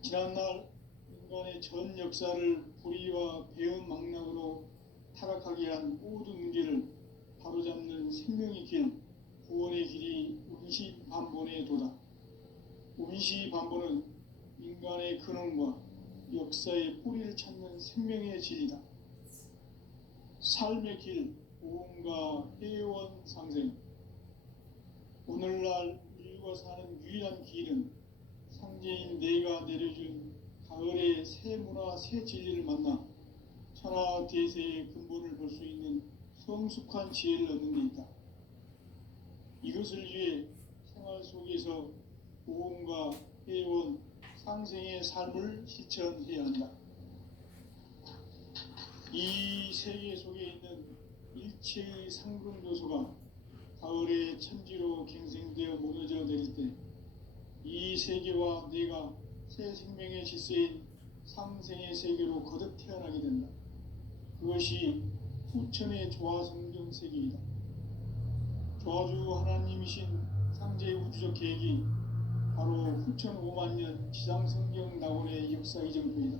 지난날 인간의 전 역사를 불의와 배은망락으로 타락하게 한 모든 문제를 바로잡는 생명의 길, 구원의 길이 운시반본에 도다. 운시반본은 인간의 근원과 역사의 뿌리를 찾는 생명의 진리다. 삶의 길, 보험과 회원 상생. 오늘날 인류가 사는 유일한 길은 상제인 내가 내려준 가을의 새 문화 새 진리를 만나 천하 대세의 근본을 볼 수 있는 성숙한 지혜를 얻는 데 있다. 이것을 위해 생활 속에서 보험과 회원, 상생의 삶을 실천해야 한다. 이 세계 속에 있는 일체의 상금 요소가 가을의 천지로 갱생되어 무너져 내릴 때 이 세계와 내가 새 생명의 질서인 상생의 세계로 거듭 태어나게 된다. 그것이 후천의 조화성경 세계이다. 조화주 하나님이신 상제의 우주적 계획이 바로 후천 5만 년 지상성경 낙원의 역사 이정표이다.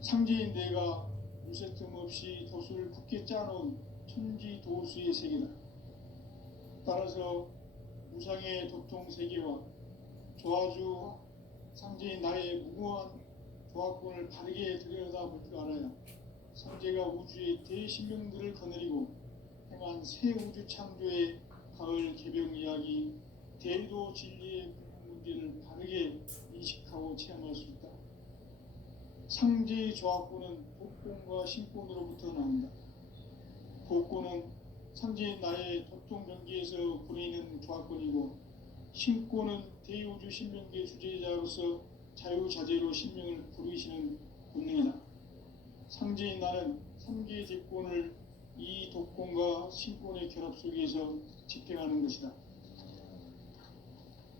상제인 내가 무쇠 틈 없이 도수를 굳게 짜놓은 천지 도수의 세계다. 따라서 무상의 도통 세계와 조화주 상제인 나의 무궁한 조화권을 바르게 들여다볼 줄 알아야 상제가 우주의 대신명들을 거느리고 행한 새 우주 창조의 가을 개병 이야기, 대도 진리의 문제를 바르게 인식하고 체험할 수 있다. 상제의 조화권은 복권과 신권으로부터 나온다. 복권은 상제인 나의 도통 경계에서 보내는 조화권이고, 신권은 대우주 신명계 주제자로서 자유자재로 신명을 부르시는 본능이다. 상제인 나는 3개의 대권을 이 독권과 신권의 결합 속에서 집행하는 것이다.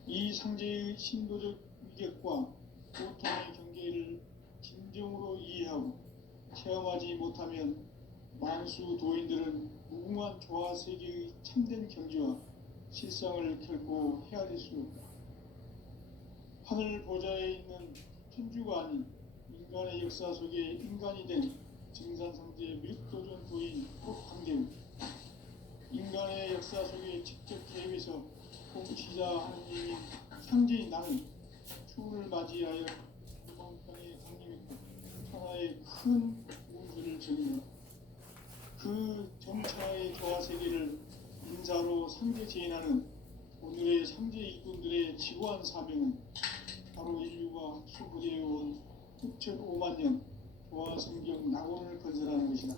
이 상제의 신도적 위격과 고통의 경계를 진정으로 이해하고 체험하지 못하면 만수 도인들은 무궁한 조화 세계의 참된 경지와 실상을 결코 헤아릴 수 없다. 하늘 보좌에 있는 천주가 아닌 인간의 역사 속에 인간이 된 증산상제의 밀도전 도인 꽃황대우, 인간의 역사 속에 직접 개입해서 공치자 하느님인 상제인 나는 추운을 맞이하여 유방편에 강림했고 천하의 큰 운수를 정의하라. 그 정천하의 조화 세계를 인사로 상제 제인하는 오늘의 상제 일꾼들의 지고한 사명은 바로 인류가 학수부대해온 후천 5만 년 조화 성경 낙원을 건설하는 것이다.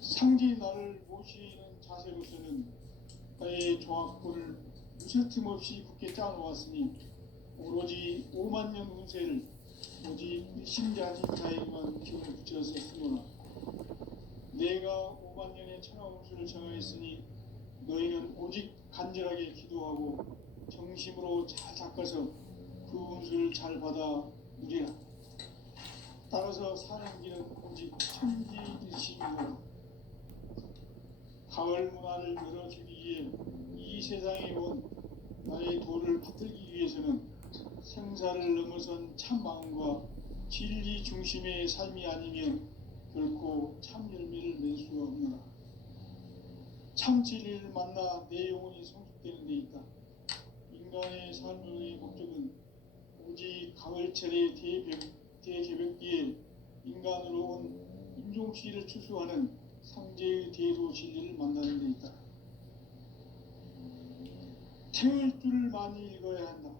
상제의 나를 모시는 자세로서는 나의 조화권을 무쇠 틈 없이 굳게 짜놓았으니 오로지 5만 년 운세를 오직 일심자진 자에게만 기운을 붙여서 쓰노라. 내가 5만 년의 천하 운수를 정하였으니 너희는 오직 간절하게 기도하고 정심으로 잘 닦아서 그 운수를 잘 받아 누리라. 따라서 사는 길은 오직 천지일심이라. 가을 문화를 열어주기 위해 이 세상에 온 나의 도를 받들기 위해서는 생사를 넘어선 참 마음과 진리 중심의 삶이 아니면 결코 참 열매를 맺을 수가 없노라. 참 진리를 만나 내 영혼이 성숙되는 데 있다. 인간의 삶의 목적은 오직 가을철의 대개벽기에 인간으로 온 인종시를 추수하는 상제의 대도 진리를 만나는 데 있다. 태을 줄을 많이 읽어야 한다.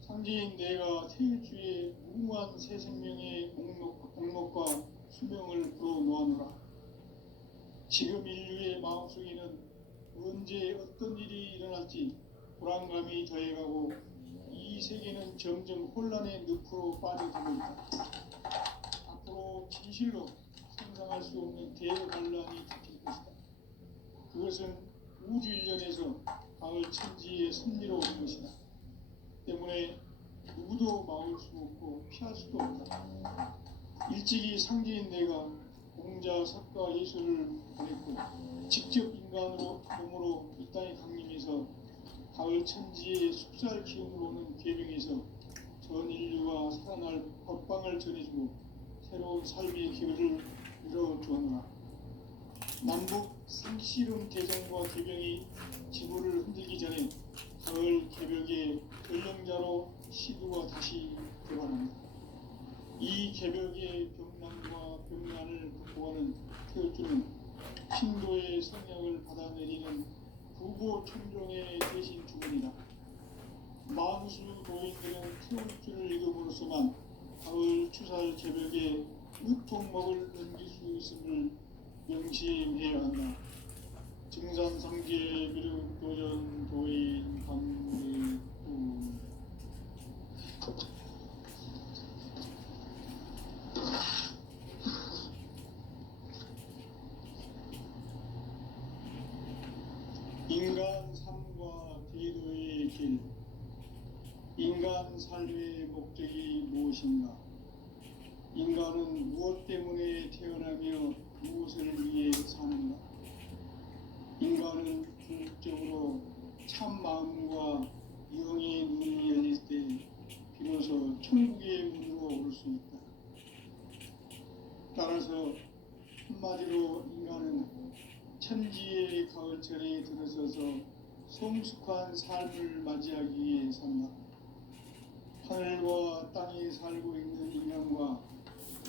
상제인 내가 태일주의 무궁한 새 생명의 목록과 수명을 불어놓아노라. 지금 인류의 마음속에는 언제 어떤 일이 일어날지 불안감이 더해가고 이 세계는 점점 혼란의 늪으로 빠져들고 있다. 앞으로 진실로 상상할 수 없는 대반란이 닥칠 것이다. 그것은 우주 일련에서 가을 천지의 섭리로 오는 것이다. 때문에 누구도 막을 수 없고 피할 수도 없다. 일찍이 상제인 내가 공자, 석가, 예술을 보냈고 직접 인간으로 몸으로 이 땅에 강림해서 가을 천지의 숲살 기운으로 오는 계명에서 전 인류가 살아날 법방을 전해주고 새로운 삶의 기회를 열어주었노라. 남북 상씨름 대전과 개병이 지구를 흔들기 전에 가을 개벽의 전령자로 시두가 다시 되어갑니다. 이 개벽의 병난과 병난을 극복하는 태우주는 신도의 성령을 받아내리는 부보 천종의 대신 주문이다. 만수 도인들은 태우주를 읽음으로써만 가을 추살 개벽의 유통목을 넘길 수 있음을 명심해야 한다. 증산상계 미륵도전 도인 강대우. 인간 삶과 대도의 길. 인간 삶의 목적이 무엇인가? 인간은 무엇 때문에 태어나며 무엇을 위해 사는가? 인간은 궁극적으로 참 마음과 영의 눈이 열릴 때 비로소 천국의 문으로 오를 수 있다. 따라서 한마디로 인간은 천지의 가을철에 들어서서 성숙한 삶을 맞이하기 위해 산다. 하늘과 땅에 살고 있는 인간과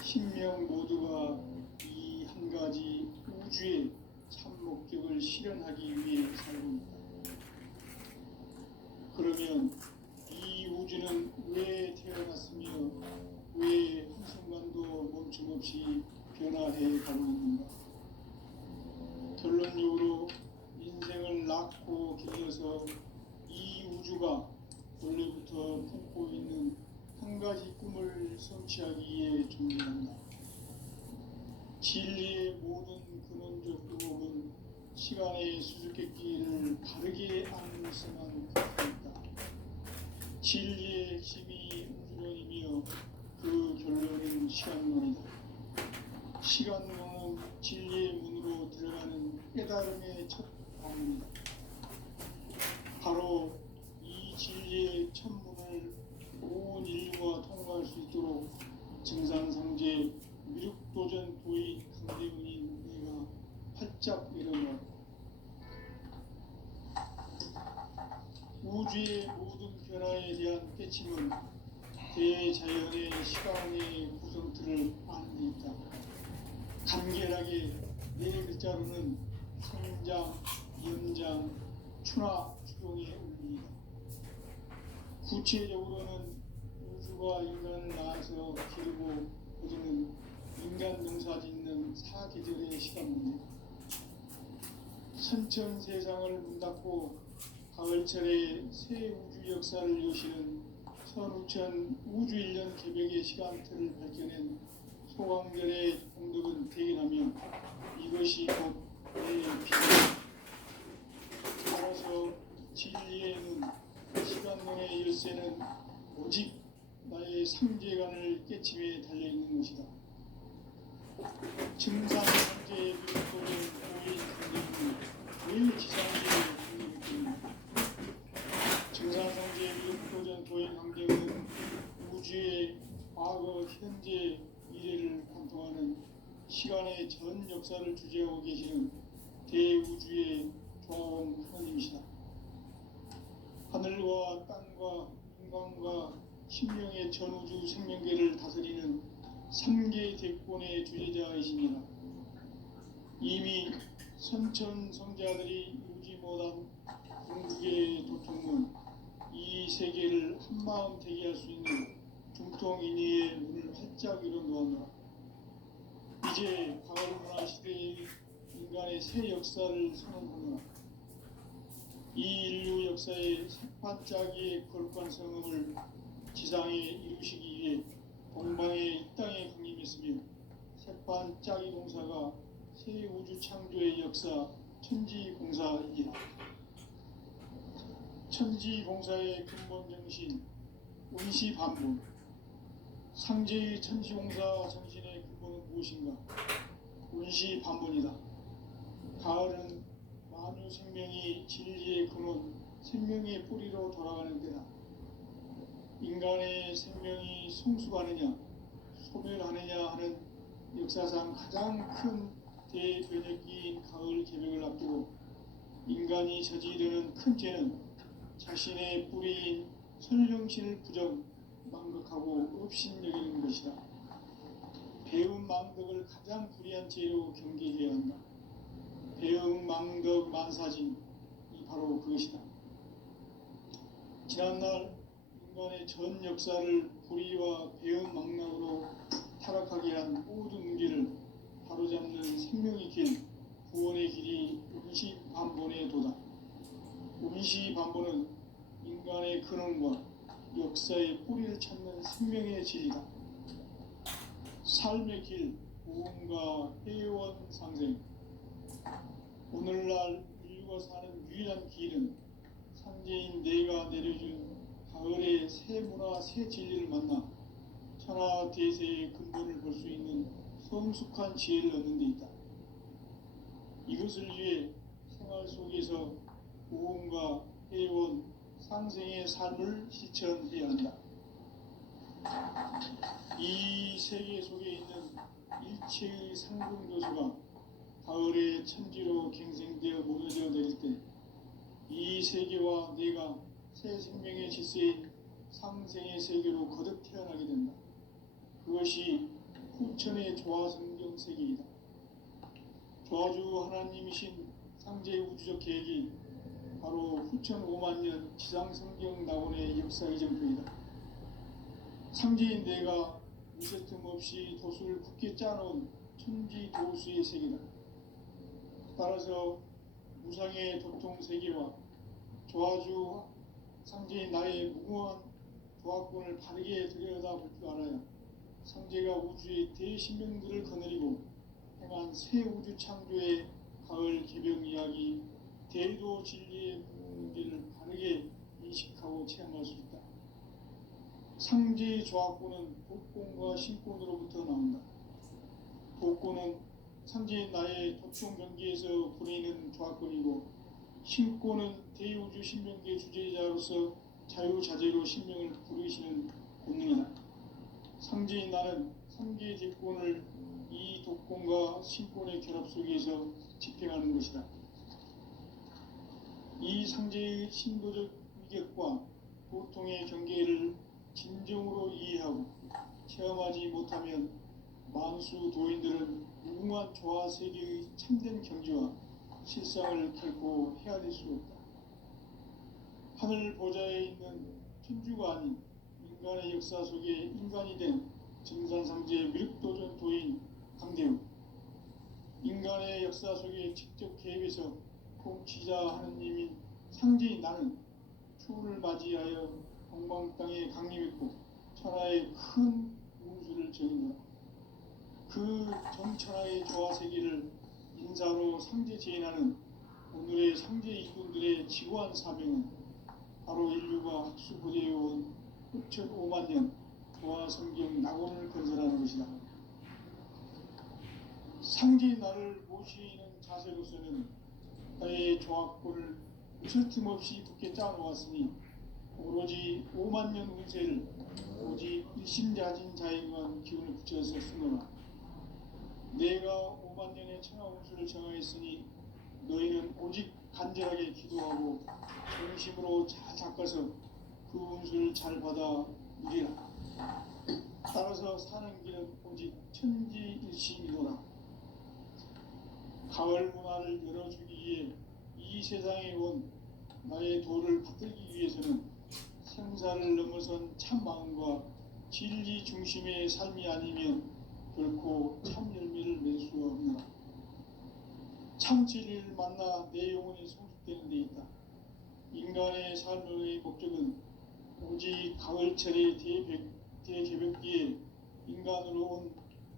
신명 모두가 이 한 가지 우주의 참 목적을 실현하기 위해 살고 있다. 그러면 이 우주는 왜 태어났으며 왜 한순간도 멈춤없이 변화해 가고 있는가? 결론적으로 인생을 낳고 길러서 이 우주가 원래부터 품고 있는 한 가지 꿈을 성취하기 위해 존재한다. 진리의 모든 근원적 의혹은 시간의 수수께끼를 바르게 안으면서만 가능하다. 진리의 핵심이 우주론이며 그 결론은 시간론이다. 시간론은 진리의 문으로 들어가는 깨달음의 첫 방문이다. 바로 이 진리의 첫 문을 온 인류가 통과할 수 있도록 증산상제 미륵도전 도인 강대훈인 내가 활짝 일어나 우주의 모든 변화에 대한 깨침은 대자연의 시간의 구성틀을 아는 데 있다. 간결하게 네 글자로는 성장, 연장, 추나 추동의 원리이다. 구체적으로는 우주가 인간을 낳아서 기르고 거두는 인간 농사 짓는 사계절의 시간 문제. 선천 세상을 문닫고 가을철에 새 우주 역사를 여시는 선우천 우주일년 개벽의 시간틀을 밝혀낸 소강절의 공덕은 대견하며 이것이 곧 내 비전이다. 따라서 진리의 눈, 시간론의 열쇠는 오직 나의 상제관을 깨침에 달려있는 것이다. 증산상제의 미륵도전 도인 강대훈은 왜 지상계의 중립입니까? 증산상제의 미륵도전 도인 강대훈은 우주의 과거, 현재, 미래를 관통하는 시간의 전 역사를 주재하고 계시는 대우주의 조화원 하나님이시다. 하늘과 땅과 인간과 신명의 전우주 생명계를 다스리는 3개 대권의 주제자이십니다. 이미 선천성자들이 이루지 못한 궁극의 도통문, 이 세계를 한마음 되게 할 수 있는 중통인의의 문을 활짝 열어놓았노라. 이제 가을문화 시대의 인간의 새 역사를 선언하노라. 이 인류 역사의 새반짝이의 거룩한 성음을 지상에 이루시기 위해 동방의 이 땅에 강림했으며 새반짝이 공사가 새 우주 창조의 역사 천지공사이기라. 천지공사의 근본 정신 운시반분. 상제의 천지공사 정신의 근본은 무엇인가? 운시반분이다. 가을은 만유 생명이 진리의 근원 생명의 뿌리로 돌아가는 때다. 인간의 생명이 성숙하느냐 소멸하느냐 하는 역사상 가장 큰 대변혁기인 가을 개벽을 앞두고 인간이 저지르는 큰 죄는 자신의 뿌리인 선령신을 부정 망각하고 업신여기는 것이다. 배움 망덕을 가장 불의한 죄로 경계해야 한다. 배움 망덕 만사진 이 바로 그것이다. 지난날 인간의 전 역사를 불의와 배움 망락으로 타락하게 한 모든 문제를 바로잡는 생명의 길, 구원의 길이 운시반본의 도다. 운시반본은 인간의 근원과 역사의 뿌리를 찾는 생명의 진리다. 삶의 길, 구원과 회원 상생. 오늘날 인류가 사는 유일한 길은 상제인 내가 내려준 가을의 새 문화, 새 진리를 만나 천하 대세의 근본을 볼 수 있는 성숙한 지혜를 얻는 데 있다. 이것을 위해 생활 속에서 구원과 회원, 상생의 삶을 실천해야 한다. 이 세계 속에 있는 일체의 상승교수가 가을의 천지로 갱생되어 무너져 내릴 때 이 세계와 내가 새 생명의 질서인 상생의 세계로 거듭 태어나게 된다. 그것이 후천의 조화성경 세계이다. 조화주 하나님이신 상제의 우주적 계획이 바로 후천 5만 년 지상성경 낙원의 역사의 전표이다. 상제인 내가 무쇠틈 없이 도수를 굳게 짜놓은 천지 도수의 세계다. 따라서 무상의 도통 세계와 조화주 상제인 나의 무궁한 조화권을 바르게 들여다볼 줄 알아야 상제가 우주의 대신명들을 거느리고 행한 새 우주 창조의 가을 개벽 이야기 대도 진리의 문제를 바르게 인식하고 체험할 수 있다. 상제의 조화권은 독권과 신권으로부터 나온다. 독권은 상제인 나의 도통 경계에서 부리는 조화권이고 신권은 대우주 신명계의 주제자로서 자유자재로 신명을 부르시는 본능이다. 상제인 나는 상계의 제권을 이 독권과 신권의 결합 속에서 집행하는 것이다. 이 상제의 신도적 위격과 보통의 경계를 진정으로 이해하고 체험하지 못하면 만수 도인들은 무궁한 조화 세계의 참된 경지와 실상을 결코 헤아릴 수 없다. 하늘 보좌에 있는 천주가 아닌 인간의 역사 속에 인간이 된 증산상제의 미륵도전 도인 강대우, 인간의 역사 속에 직접 개입해서 통치자 하느님인 상제인 나는 추운을 맞이하여 동방 땅에 강림했고 천하의 큰 운수를 정인노라. 그 정천하의 조화 세계를 인사로 상제 제인하는 오늘의 상제 이군들의 지구한 사명은 바로 인류가 학수부대해온 후천 5만 년 조화 성경 낙원을 건설하는 것이다. 상제인 나를 모시는 자세로서는 나의 조화권을 쉴 틈 없이 굳게 짜놓았으니 오로지 5만 년 운세를 오직 일심자진 자에게만 기운을 붙여서 쓰노라. 내가 5만 년의 천하 운수를 정하였으니 너희는 오직 간절하게 기도하고 정심으로 잘 닦아서 그 운수를 잘 받아 누리라. 따라서 사는 길은 오직 천지일심이로라. 가을 문화를 열어주기 위해 이 세상에 온 나의 도를 받들기 위해서는 생사를 넘어선 참 마음과 진리 중심의 삶이 아니면 결코 참 열매를 맺을 수가 없노라. 참 진리를 만나 내 영혼이 성숙되는 데 있다. 인간의 삶의 목적은 오직 가을철의 대개벽기에 인간으로 온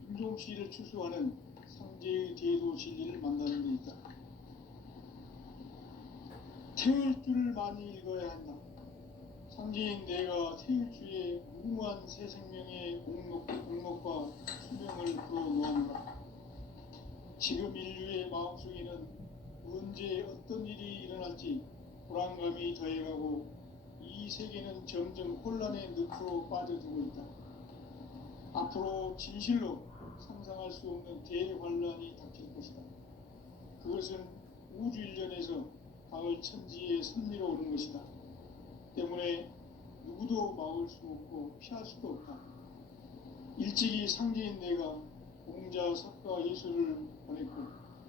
인종씨를 추수하는 상제의 대도 진리를 만나는 데 있다. 태울 줄을 많이 읽어야 한다. 상제인 내가 태울 주의 무궁한 새 생명의 공목과 수명을 불어놓아노라. 지금 인류의 마음속에는 언제 어떤 일이 일어날지 불안감이 더해가고 이 세계는 점점 혼란의 늪으로 빠져들고 있다. 앞으로 진실로 상상할 수 없는 대환란이 닥칠 것이다. 그것은 우주 일련에서 가을 천지의 선미로 오는 것이다. 때문에 누구도 막을 수 없고 피할 수도 없다. 일찍이 상제인 내가 공자, 석가, 예수를 보냈고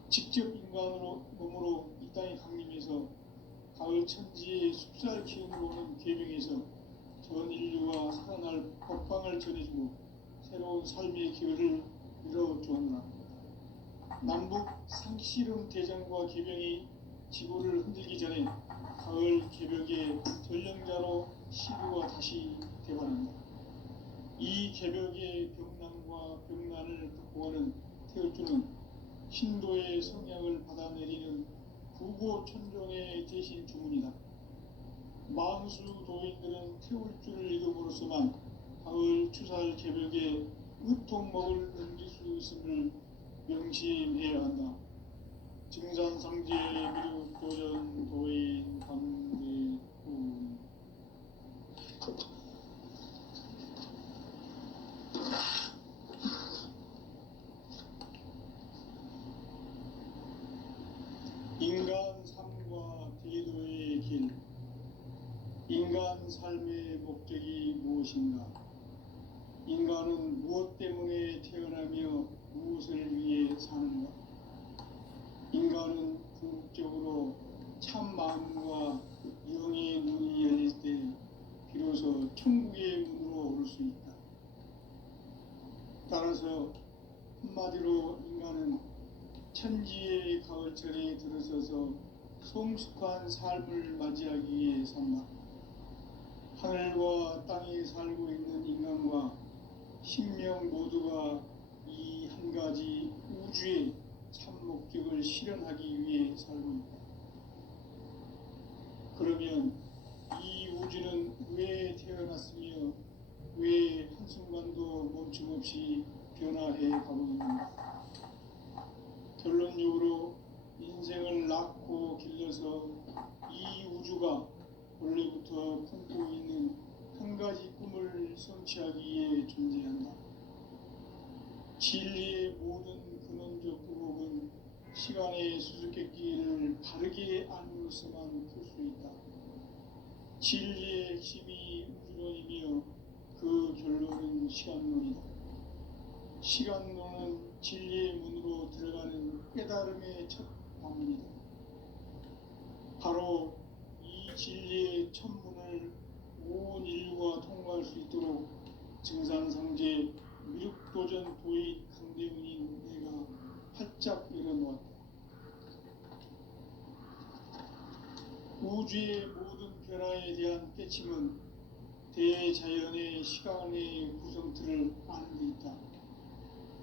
직접 인간으로 몸으로 이 땅에 강림해서 가을 천지의 숲살 기운으로 오는 계명에서 전 인류가 살아날 법방을 전해주고 새로운 삶의 기회를 열어주었노라. 남북 상씨름 대전과 계명이 지구를 흔들기 전에 가을 개벽의 전령자로 시구가 다시 되어갑니다. 이 개벽의 병난과 병난을 극복하는 태울주는 신도의 성향을 받아내리는 구고천종의 대신 주문이다. 만수 도인들은 태울주를 읽음으로써만 가을 추살 개벽에 으통목을 넘길 수 있음을 명심해야 한다. 증산상제 미륵 도전 도인 강대훈. 인간 삶과 대도의 길. 인간 삶의 목적이 무엇인가? 인간은 무엇 때문에 태어나며 무엇을 위해 사는가? 인간은 궁극적으로 참 마음과 영의 문이 열릴 때 비로소 천국의 문으로 오를 수 있다. 따라서 한마디로 인간은 천지의 가을철에 들어서서 성숙한 삶을 맞이하기 위해 산다. 하늘과 땅에 살고 있는 인간과 신명 모두가 이 한 가지 우주의 참 목적을 실현하기 위해 살고 있다. 그러면 이 우주는 왜 태어났으며 왜 한순간도 멈춤없이 변화해 가고 있는가? 결론적으로 인생을 낳고 길러서 이 우주가 원래부터 품고 있는 한 가지 꿈을 성취하기 위해 존재한다. 진리의 모든 근원적 의혹은 시간의 수수께끼를 바르게 알므로서만 풀 수 있다. 진리의 핵심이 우주론이며 그 결론은 시간론이다. 시간론은 진리의 문으로 들어가는 깨달음의 첫 방문이다. 바로 이 진리의 첫 문을 온 인류가 통과할 수 있도록 증산상제 미륵도전 도인 강대훈인 내가 활짝 열어놓았다. 우주의 모든 변화에 대한 깨침은 대자연의 시간의 구성틀을 아는 데 있다.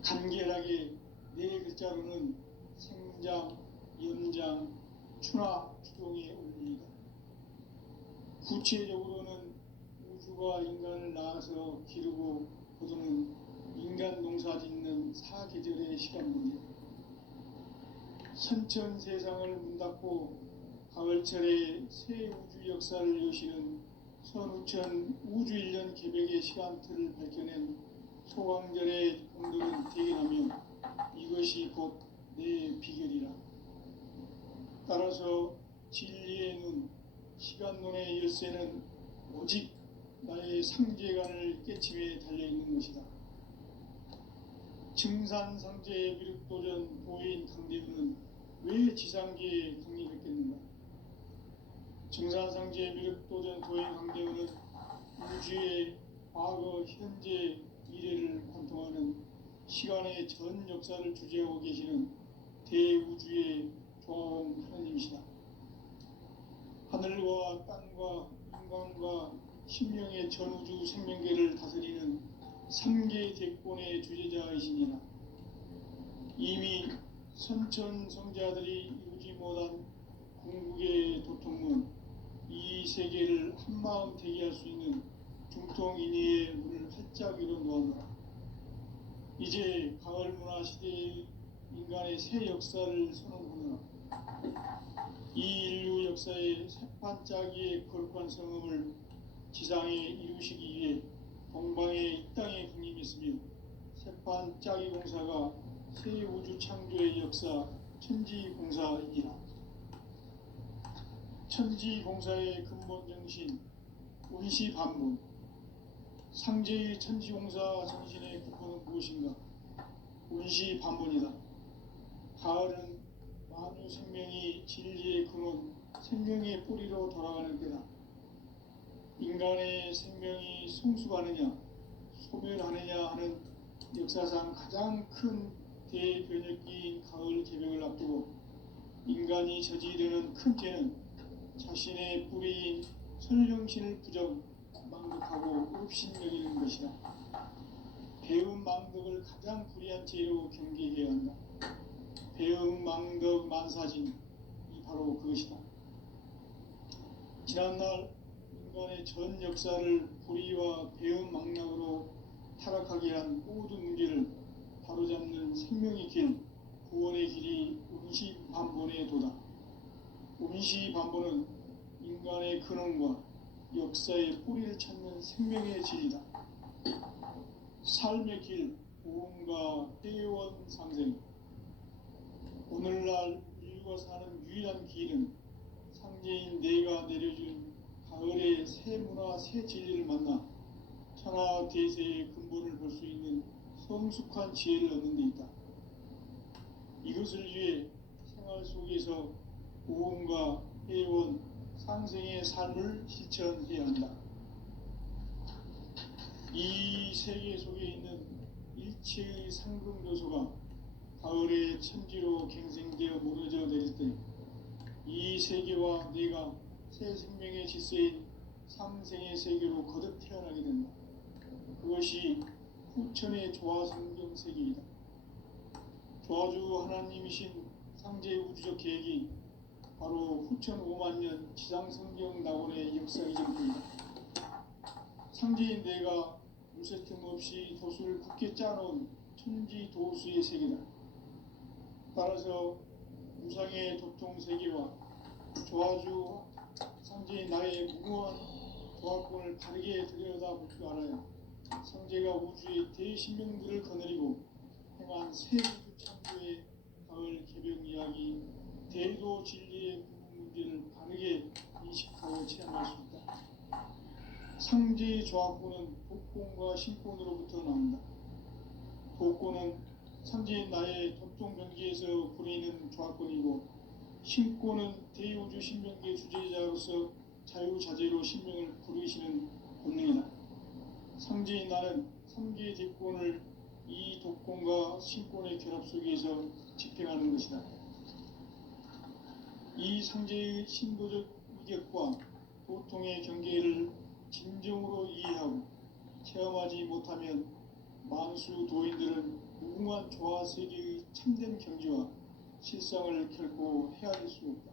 간결하게 네 글자로는 생장, 연장, 추나 추동의 원리이다. 구체적으로는 우주가 인간을 낳아서 기르고 거두는 인간 농사 짓는 사계절의 시간문이다. 선천 세상을 문 닫고 가을철에 새 우주 역사를 여시는 선우천 우주일년 개벽의 시간틀을 밝혀낸 소강절의 공덕은 대견하며 이것이 곧 내 비결이라. 따라서 진리의 눈, 시간론의 열쇠는 오직 나의 상제관을 깨침에 달려있는 것이다. 증산상제의 미륵도전 도인 강대훈은 왜 지상계에 강림했겠는가? 증산상제의 미륵도전 도인 강대훈은 우주의 과거, 현재, 미래를 관통하는 시간의 전 역사를 주재하고 계시는 대우주의 조화원 하나님이시다. 하늘과 땅과 인간과 신명의 전우주 생명계를 다스리는 3계 대권의 주제자이시니라. 이미 선천성자들이 이루지 못한 궁극의 도통문, 이 세계를 한마음 되게 할 수 있는 중통인의의 문을 활짝 열어놓았노라. 이제 가을 문화 시대의 인간의 새 역사를 선언하노라. 이 인류 역사의 새반짝이의 거룩한 성음을 지상에 이루시기 위해 동방에 이 땅에 강림했으며 새반짝이 공사가 새 우주 창조의 역사 천지공사이니라. 천지공사의 근본 정신 운시반분. 상제의 천지공사 정신의 근본은 무엇인가? 운시반분이다. 가을은 만유 생명이 진리의 근원, 생명의 뿌리로 돌아가는 때다. 인간의 생명이 성숙하느냐 소멸하느냐 하는 역사상 가장 큰 대변혁기인 가을 개벽을 앞두고 인간이 저지르는 큰 죄는 자신의 뿌리인 선령신을 망덕하고 업신여기는 것이다. 배음 망덕을 가장 불의한 죄로 경계해야 한다. 배음 망덕 만사진이 바로 그것이다. 지난날 인간의 전 역사를 불의와 배음 망락으로 타락하게 한 모든 문제를 바로잡는 생명의 길, 구원의 길이 운시반본의 도다. 운시반본은 인간의 근원과 역사의 뿌리를 찾는 생명의 진리다. 삶의 길, 보험과 회원 상생. 오늘날 인류가 사는 유일한 길은 상제인 내가 내려준 가을의 새 문화, 새 진리를 만나 천하 대세의 근본을 볼 수 있는 성숙한 지혜를 얻는 데 있다. 이것을 위해 생활 속에서 보험과 회원, 상생의 삶을 실천해야 한다. 이 세계 속에 있는 일체의 상금 요소가 가을의 천지로 갱생되어 무너져 내릴 때 이 세계와 내가 새 생명의 질서인 상생의 세계로 거듭 태어나게 된다. 그것이 후천의 조화성경 세계이다. 조화주 하나님이신 상제의 우주적 계획이 바로 후천 5만년 지상성경 낙원의 역사 이전입니다. 상제인 내가 무쇠 틈 없이 도수를 굳게 짜놓은 천지 도수의 세계다. 따라서 무상의 도통 세계와 조화주 상제인 나의 무궁한 조화권을 바르게 들여다볼 줄 알아야 상제가 우주의 대신명들을 거느리고 행한 새 우주 창조의 가을 개벽 이야기, 대도 진리의 궁극 문제를 바르게 인식하고 체험할 수 있다. 상제의 조화권은 독권과 신권으로부터 나온다. 독권은 상제인 나의 도통 경지에서 부리는 조화권이고, 신권은 대우주 신명계 주제자로서 자유자재로 신명을 부르시는 본능이다. 상제인 나는 3개의 대권을 이 독권과 신권의 결합 속에서 집행하는 것이다. 이 상제의 신도적 위격과 도통의 경계를 진정으로 이해하고 체험하지 못하면 만수 도인들은 무궁한 조화 세계의 참된 경지와 실상을 결코 헤아릴 수 없다.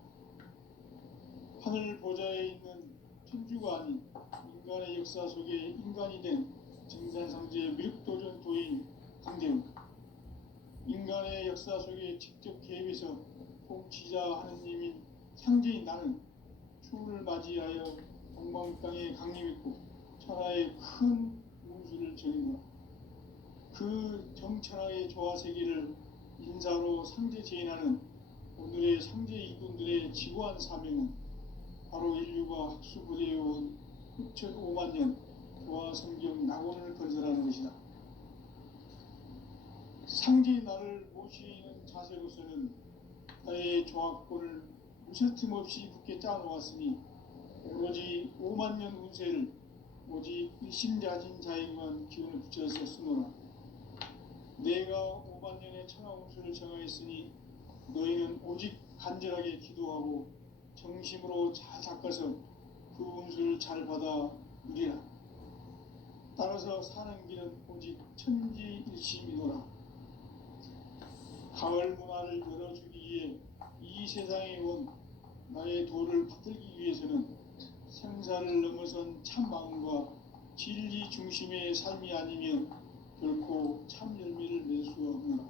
하늘 보좌에 있는 천주가 아닌 인간의 역사 속에 인간이 된 정산상제의 미륵도전 도인 강대훈, 인간의 역사 속에 직접 개입해서 통치자 하느님인 상제인 나는 추운을 맞이하여 동방 땅에 강림했고 천하의 큰 운수를 정인다. 그 정천하의 조화 세계를 인사로 상제 제인하는 오늘의 상제 이군들의 지구한 사명은 바로 인류가 학수부대해온 후천 5만년 조화 성경 낙원을 건설하는 것이다. 상제의 나를 모시는 자세로서는 나의 조화권을 무쇠틈 없이 굳게 짜놓았으니 오로지 5만년 운세를 오직 일심자진 자에게만 기운을 붙여서 쓰노라. 내가 5만년의 천하 운수를 정하였으니 너희는 오직 간절하게 기도하고 정심으로 잘 닦아서 그 운수를 잘 받아 누리라. 따라서 사는 길은 오직 천지일심이노라. 가을 문화를 열어주기 위해 이 세상에 온 나의 도를 받들기 위해서는 생사를 넘어선 참 마음과 진리 중심의 삶이 아니면 결코 참 열매를 낼 수 없노라.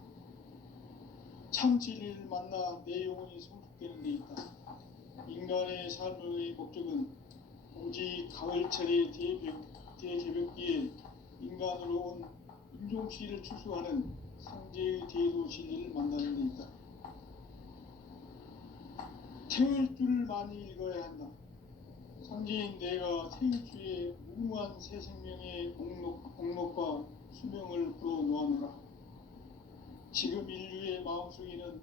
참 진리를 만나 내 영혼이 성숙되는 데 있다. 인간의 삶의 목적은 오직 가을철의 대개벽기에 인간으로 온 인종시를 추수하는 상제의 대도 진리를 만나는 데 있다. 태울 줄을 많이 읽어야 한다. 상제인 내가 태울주의 무궁한 새 생명의 공목과 수명을 불어놓아노라. 지금 인류의 마음속에는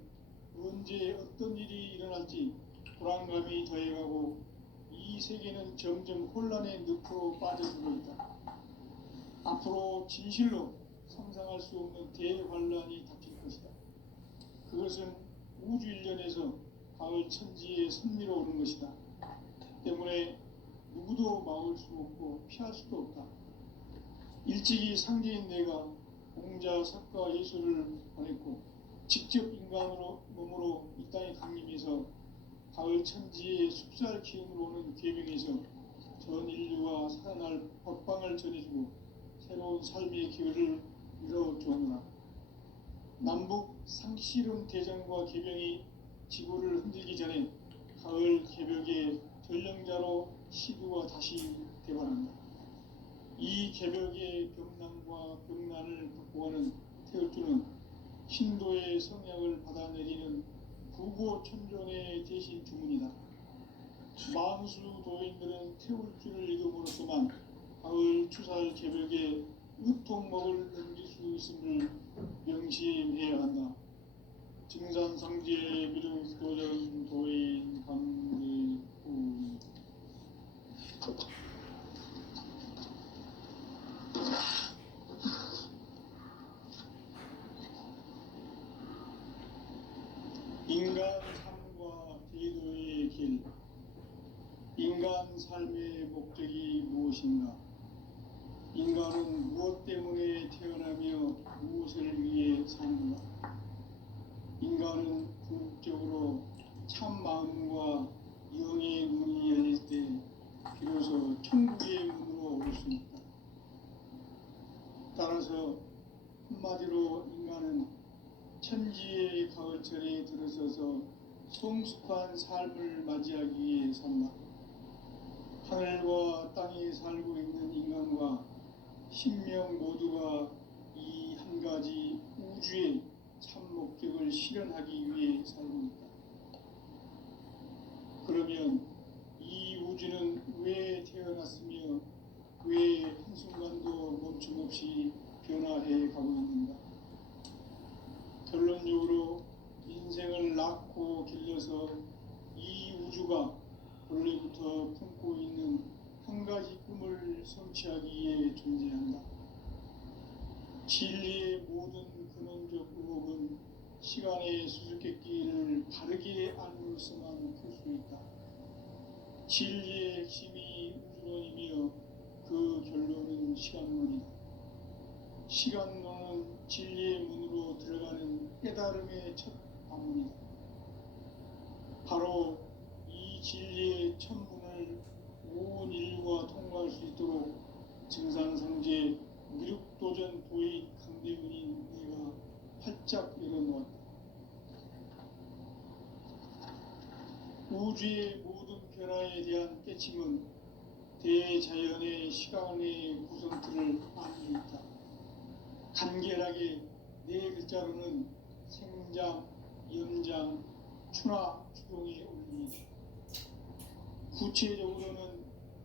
언제 어떤 일이 일어날지 불안감이 더해가고 이 세계는 점점 혼란의 늪으로 빠져들고 있다. 앞으로 진실로 상상할 수 없는 대환란이 닥칠 것이다. 그것은 우주 일련에서 가을 천지에 선미로 오는 것이다. 때문에 누구도 막을 수 없고 피할 수도 없다. 일찍이 상제인 내가 공자, 석가, 예수를 보냈고 직접 인간으로 몸으로 이 땅에 강림해서 가을 천지의 숲살 기운으로 오는 계명에서 전 인류가 살아날 법방을 전해주고 새로운 삶의 기회를 이뤄주었노라. 남북 상씨름 대전과 개병이 지구를 흔들기 전에 가을 개벽의 전령자로 시두가 다시 되관한다. 이 개벽의 병난과 병난을 극복하는 태울주는 신도의 성약을 받아내리는 부고천존의 대신 주문이다. 만수 도인들은 태울주를 읽음으로써만 가을 추살 개벽에 으통목을 넘길 수 있음을 명심해야 한다. 증산상제 미륵도전 도인 강대구. 인간 삶과 제도의 길. 인간 삶의 목적이 무엇인가? 인간은 무엇 때문에 태어나며 무엇을 위해 사는가? 인간은 궁극적으로 참 마음과 영의 문이 열릴 때 비로소 천국의 문으로 올 수 있다. 따라서 한마디로 인간은 천지의 가을철에 들어서서 성숙한 삶을 맞이하기 위해 산다. 하늘과 땅에 살고 있는 인간과 신명 모두가 이 한 가지 우주의 참 목적을 실현하기 위해 살고 있다. 그러면 이 우주는 왜 태어났으며 왜 한순간도 멈춤없이 변화해 가고 있는가? 결론적으로 인생을 낳고 길러서 이 우주가 원래부터 품고 있는 한 가지 꿈을 성취하기 위해 존재한다. 진리의 모든 근원적 의혹은 시간의 수수께끼를 바르게 알고서만 풀 수 있다. 진리의 핵심이 우주론이며 그 결론은 시간론이다. 시간론은 진리의 문으로 들어가는 깨달음의 첫 방문이다. 바로 이 진리의 첫 문을 온 인류가 통과할 수 있도록 증산상제 미륵도전 도인 강대훈인 내가 활짝 열어놓았다. 우주의 모든 변화에 대한 깨침은 대자연의 시간의 구성틀을 안고 있다. 간결하게 네 글자로는 생장, 연장, 추나 추동의 원리. 구체적으로는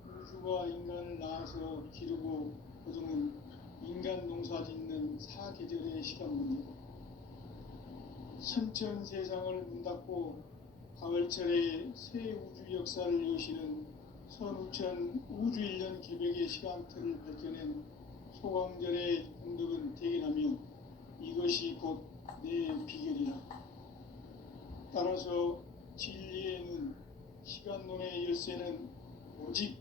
우주가 인간을 낳아서 기르고 거두는 인간 농사 짓는 사계절의 시간문이고, 선천 세상을 문 닫고 가을철에 새 우주 역사를 여시는 선우천 우주일년 개벽의 시간틀을 밝혀낸 소강절의 공덕은 대견하며 이것이 곧 내 비결이라. 따라서 진리에는 시간론의 열쇠는 오직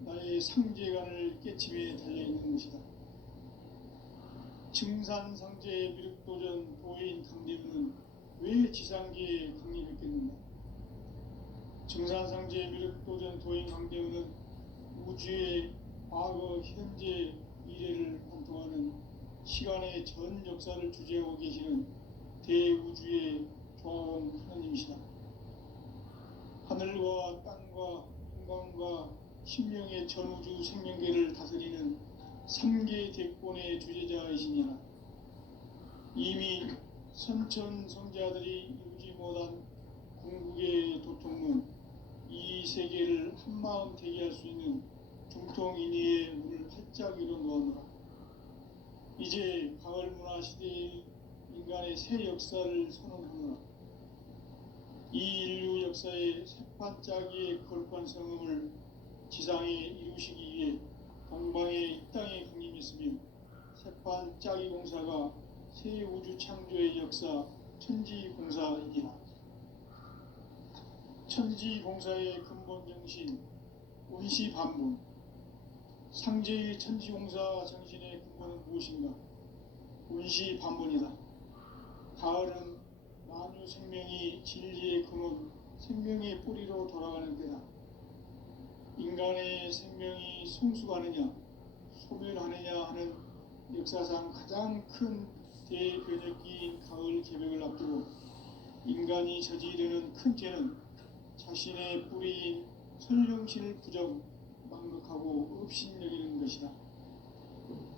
나의 상제관을 깨침에 달려있는 것이다. 증산상제의 미륵도전 도인 강대훈은 왜 지상계에 강림했겠는가? 증산상제의 미륵도전 도인 강대훈은 우주의 과거, 현재, 미래를 관통하는 시간의 전 역사를 주재하고 계시는 대우주의 조화원 하나님이시다. 하늘과 땅과 인간과 신명의 전우주 생명계를 다스리는 삼계 대권의 주제자이시니라. 이미 선천성자들이 이루지 못한 궁극의 도통문 이 세계를 한마음 되게 할 수 있는 중통인의의 문을 활짝 열어놓았노라. 이제 가을 문화 시대의 인간의 새 역사를 선언하노라. 이 인류 역사의 새반짝이의 거룩한 성음을 지상에 이루시기 위해 동방의 이 땅에 강림했으며 새반짝이 공사가 새 우주 창조의 역사 천지공사이기라. 천지공사의 근본 정신 운시반분. 상제의 천지공사 정신의 근본은 무엇인가? 운시반분이다. 가을은 만유 생명이 진리의 근원, 생명의 뿌리로 돌아가는 때다. 인간의 생명이 성숙하느냐, 소멸하느냐 하는 역사상 가장 큰 대변혁기인 가을 개벽을 앞두고 인간이 저지르는 큰 죄는 자신의 뿌리인 선령신을 부정, 망극하고 업신여기는 것이다.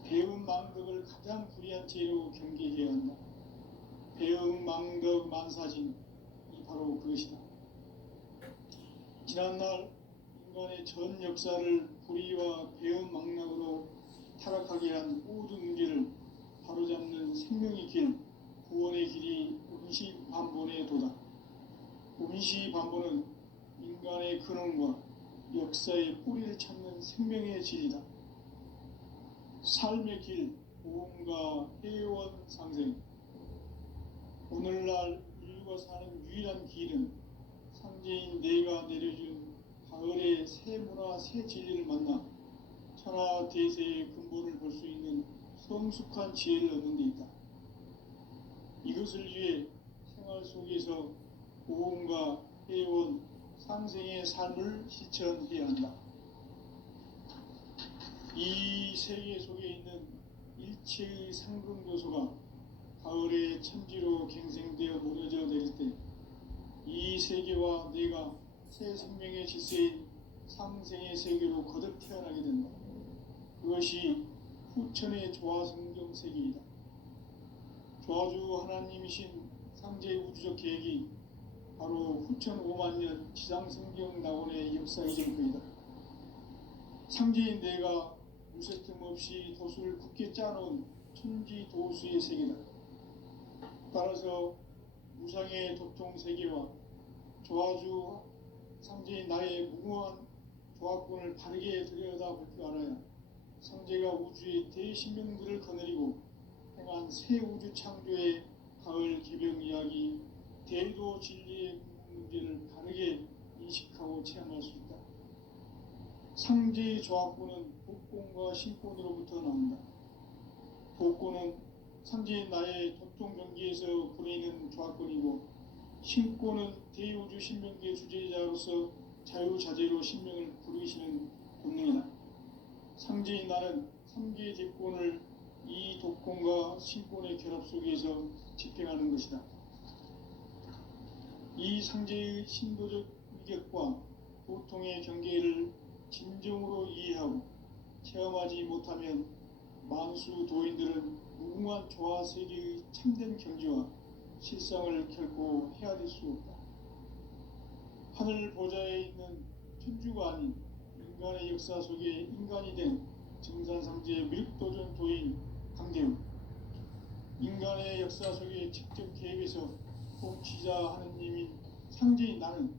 배움 망덕을 가장 불의한 죄로 경계해야 한다. 배움 망덕 만사진, 이 바로 그것이다. 지난날 인간의 전 역사를 불의와 배움 망락으로 타락하게 한 모든 문제를 바로잡는 생명의 길, 구원의 길이 운시반본의 도다. 운시반본은 인간의 근원과 역사의 뿌리를 찾는 생명의 질이다. 삶의 길, 보험과 회원 상생. 오늘날 인류가 사는 유일한 길은 상제인 내가 내려준 가을의 새 문화, 새 진리를 만나 천하 대세의 근본을 볼 수 있는 성숙한 지혜를 얻는 데 있다. 이것을 위해 생활 속에서 보험과 회원, 상생의 삶을 실천해야 한다. 이 세계 속에 있는 일체의 상금 요소가 가을의 천지로 갱생되어 무너져 내릴 때 이 세계와 내가 새 생명의 질서인 상생의 세계로 거듭 태어나게 된다. 그것이 후천의 조화성경 세계이다. 조화주 하나님이신 상제 우주적 계획이 바로 후천 5만 년 지상성경 낙원의 역사이실 것이다. 상제인 내가 무쇠틈 없이 도수를 굳게 짜놓은 천지 도수의 세계다. 따라서 무상의 도통 세계와 조화주 상제인 나의 무모한 조화권을 바르게 들여다볼 줄 알아야 상제가 우주의 대신명들을 거느리고 행한 새 우주 창조의 가을 개벽 이야기, 대도 진리의 문제를 다르게 인식하고 체험할 수 있다. 상제의 조화권은 복권과 신권으로부터 나온다. 복권은 상제인 나의 도통 경기에서 보내는 조화권이고, 신권은 대우주 신명계 주제자로서 자유자재로 신명을 부르시는 본능이다. 상제인 나는 3개 제권을 이 독권과 신권의 결합 속에서 집행하는 것이다. 이 상제의 신도적 위격과 보통의 경계를 진정으로 이해하고 체험하지 못하면 만수 도인들은 무궁한 조화 세계의 참된 경지와 실상을 결코 헤아릴 수 없다. 하늘 보좌에 있는 천주가 아닌 인간의 역사 속에 인간이 된 증산상제의 밀도전 도인 강대우, 인간의 역사 속에 직접 개입해서 통치자 하느님인 상제인 나는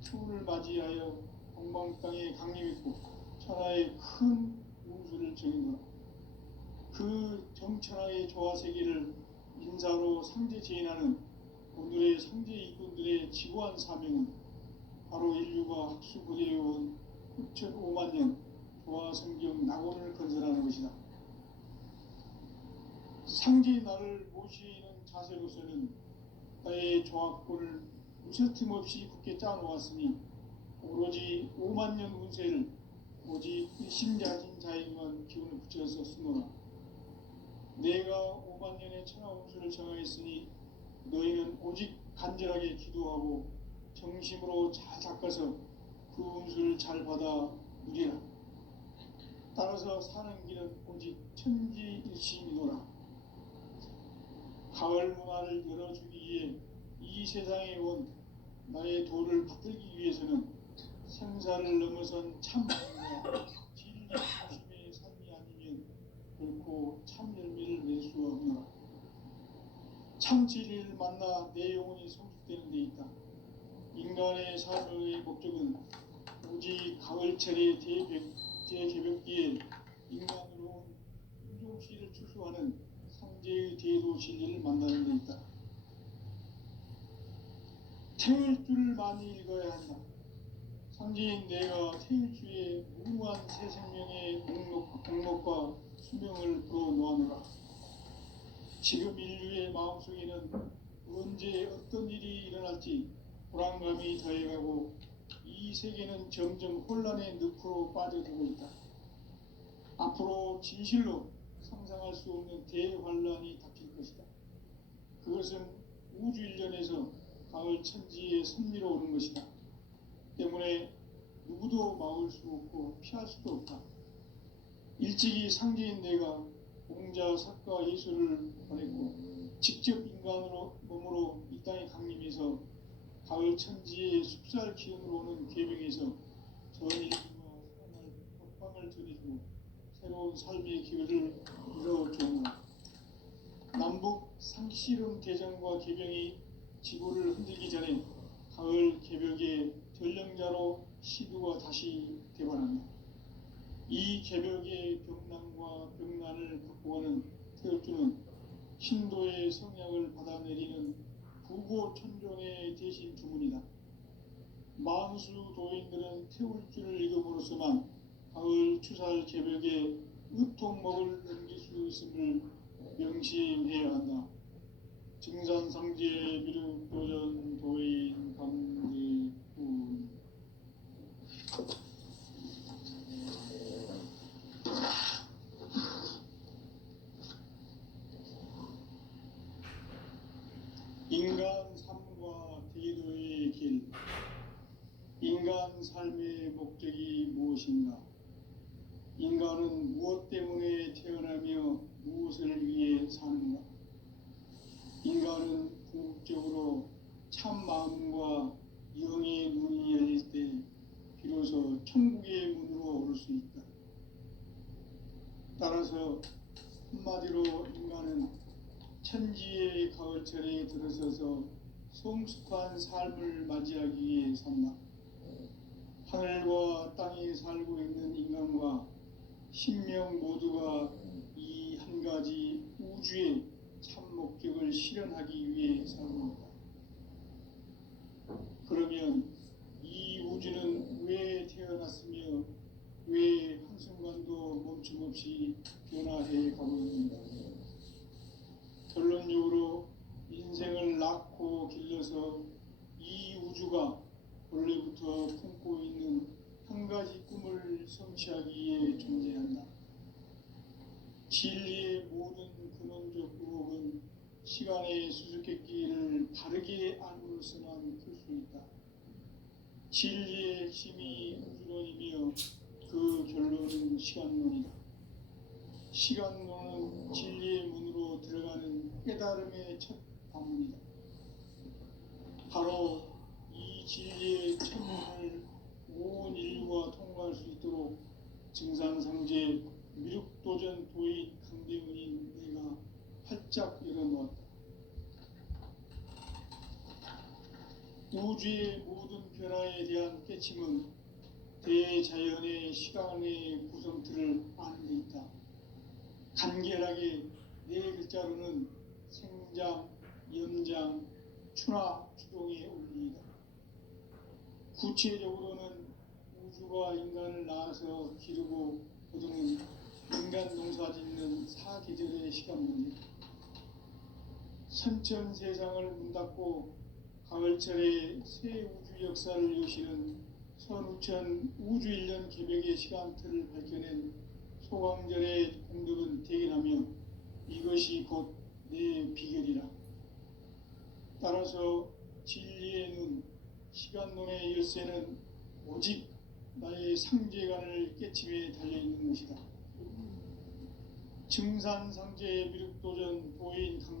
추운을 맞이하여 동방 땅에 강림했고 천하의 큰 운수를 정했노라. 그 정천하의 조화세계를 인사로 상제 제인하는 오늘의 상제 이꾼들의 지구한 사명은 바로 인류가 학수부대해온 9,5만 년 조화성경 낙원을 건설하는 것이다. 상제의 나를 모시는 자세로서는 나의 조화권을 무쇠틈 없이 굳게 짜놓았으니 오로지 5만 년 운세를 오직 일심자진 자에게만 기운을 붙여서 쓰노라. 내가 5만 년의 천하 운수를 정하였으니 너희는 오직 간절하게 기도하고 정심으로 잘 닦아서 그 운수를 잘 받아 누리라. 따라서 사는 길은 오직 천지일심이노라. 가을 문화를 열어주기 위해 이 세상에 온 나의 도를 받들기 위해서는 생사를 넘어선 참마음과 진리 중심의 삶이 아니면 결코 참 열매를 낼 수 없노라. 참 진리를 만나 내 영혼이 성숙되는 데 있다. 인간의 삶의 목적은 오직 가을철의 대개벽기에 인간으로 온 인종씨를 추수하는 상제의 대도 진리를 만나는 데 있다. 태울 줄을 많이 읽어야 한다. 상제인 내가 태울 주의 무한한 새 생명의 공목과 수명을 불어놓아노라. 지금 인류의 마음속에는 언제 어떤 일이 일어날지 불안감이 더해가고 이 세계는 점점 혼란의 늪으로 빠져들고 있다. 앞으로 진실로 상상할 수 없는 대환란이 닥칠 것이다. 그것은 우주 일련에서 가을 천지의 섭리로 오는 것이다. 때문에 누구도 막을 수 없고 피할 수도 없다. 일찍이 상제인 내가 공자, 석가, 예수를 보냈고 직접 인간으로 몸으로 이 땅에 강림해서 가을 천지의 숲살 기운으로 오는 계명에서 전 인류와 선한 법방을 전해주고 새로운 삶의 기회를 이뤄주노라. 남북 상씨름 대전과 개병이 지구를 흔들기 전에 가을 개벽의 전령자로 시두가 다시 되반한다. 이 개벽의 병난과 병난을 극복하는 태울주는 신도의 성약을 받아내리는 부고천종의 대신 주문이다. 만수 도인들은 태울주를 읽음으로써만 가을 추살 개벽의 의통목을 넘길 수 있음을 명심해야 한다. 증산상제 미륵도전 도인 강대군. 인간 삶과 대도의 길. 인간 삶의 목적이 무엇인가? 인간은 무엇 때문에 태어나며 무엇을 위해 사는가? 인간은 궁극적으로 참 마음과 영의 눈이 열릴 때 비로소 천국의 문으로 오를 수 있다. 따라서 한마디로 인간은 천지의 가을철에 들어서서 성숙한 삶을 맞이하기 위해 산다. 하늘과 땅에 살고 있는 인간과 신명 모두가 이 한 가지 우주의 참 목적을 실현하기 위해 살고 있다. 그러면 이 우주는 왜 태어났으며 왜 한순간도 멈춤없이 변화해 가고 있는가? 결론적으로 인생을 낳고 길러서 이 우주가 원래부터 품고 있는 한 가지 꿈을 성취하기 위해 존재한다. 진리의 모든 근원적 의혹은 시간의 수수께끼를 바르게 알므로서만 풀 수 있다. 진리의 핵심이 우주론이며 그 결론은 시간론이다. 시간론은 진리의 문으로 들어가는 깨달음의 첫 방문이다. 바로 이 진리의 첫 문을 온 인류가 통과할 수 있도록 증산상제 미륵도전 도인 강대훈인 내가 활짝 열어놓았다. 우주의 모든 변화에 대한 깨침은 대자연의 시간의 구성틀을 아는 데 있다. 간결하게 네 글자로는 생장, 연장, 추나 추동의 원리이다. 구체적으로는 우주가 인간을 낳아서 기르고 거두는 인간 농사 짓는 사계절의 시간 문제. 선천 세상을 문 닫고 가을철에 새 우주 역사를 여시는 선우천 우주일년 개벽의 시간틀을 밝혀낸 소강절의 공덕은 대견하며 이것이 곧 내 비결이라. 따라서 진리의 눈, 시간론의 열쇠는 오직 나의 상제간을 깨침에 달려있는 것이다. 증산상제의 미륵도전 도인 강대